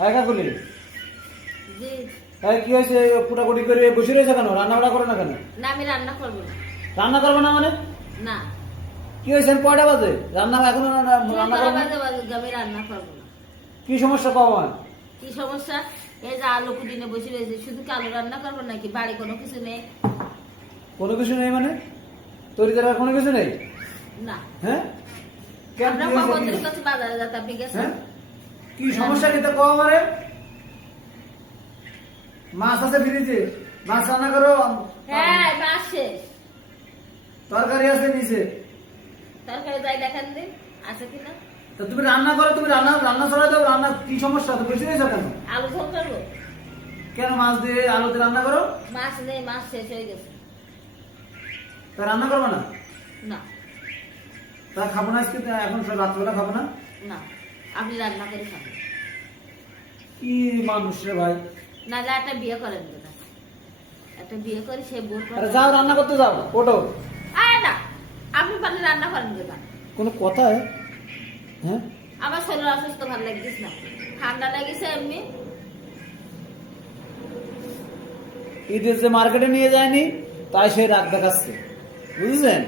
কাকুলি জি। কি হয়েছে? কুটাকুটি করে বসে রয়েছে কেন? রান্না বাড়া করো না কেন? না, আমি রান্না করবো না। রান্না করবো না মানে? না। কি হয়েছে? কয়টা বাজে? রান্না এখনো রান্না করবো না? বাজে বাজে আমি রান্না করবো না। কি সমস্যা পাবো? কি সমস্যা? এই যে আলু কুটিনে বসে রয়েছে, শুধু কি আলু রান্না করবো নাকি? বাড়ি কোনো কিছু নেই? কোনো কিছু নেই মানে? তৈরি করার কোনো কিছু নেই? না। হ্যাঁ কেন? আমরা কি হয়েছে? কখনদের কাছে বাজারে যেতে, আপনি গেছেন? হ্যাঁ? কি সমস্যা কি তা কও আমারে? মাছ আছে ফ্রিজে, মাছ রান্না করো। হ্যাঁ, মাছ শেষ। তরকারি আছে নিচে। তরকারি যাই দেখেন দিন আছে কিনা। তা তুমি রান্না করো, তুমি রান্না রান্না ছড়াই দাও। রান্না কি সমস্যা? তো বসে রয়েছো কেন? আলু ঝোল করবো? কেন মাছ দিয়ে আলুতে রান্না করো? মাছ নেই, মাছ শেষ হয়ে গেছে। তা রান্না করবো না? না। তা খাবো না আজকে? তা এখন রাত্রবেলা খাবো না? না, আপনি রান্না করে খাবেন। কি মানুষ রে ভাই! নাহলে একটা বিয়ে করেন না, একটা বিয়ে করে সে বোর আরে যাও রান্না করতে যাও, ওঠো। আরে না, আপনি পারলে রান্না করেন না। কোনো কথা? হ্যাঁ, আমার শরীর অসুস্থ, ভালো লাগছিস না, ঠান্ডা লেগেছে এমনি। ঈদের যে মার্কেটে নিয়ে যায়নি তাই সে রাগ দেখাচ্ছে, বুঝছেন?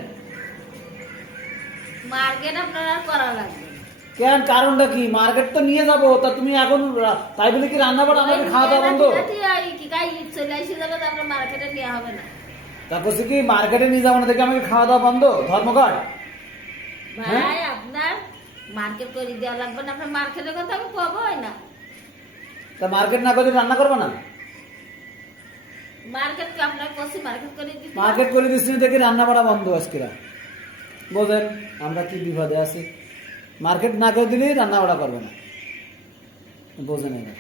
মার্কেট আপনার আর করা লাগবে না। কেন? কারণটা কি? মার্কেট তো নিয়ে যাবো, তা তুমি এখন তাই বলে কি রান্না বাড়া আমাকে খাওয়া দাওয়া বন্ধ? কি গাই চলে এসে যাবে, তারপরে মার্কেটে নেওয়া হবে না। তারপর সে কি মার্কেটে নিয়ে যাবো না দেখে আমাকে খাওয়া দাওয়া বন্ধ? ধর্মঘট? ভাই আপনার মার্কেট করে দেওয়া লাগবে না, আপনার মার্কেটের কথা আমি কবই না। তা মার্কেট না করে রান্না করবো না? মার্কেট আপনার কষি মার্কেট করে দিতে। মার্কেট করে দিচ্ছি দেখি রান্না বাড়া বন্ধ আজকে। বোঝেন আমরা কি বিপদে আছি? মার্কেট না করে দিলেই রান্না বাড়া করবে না, বোঝেন এরা।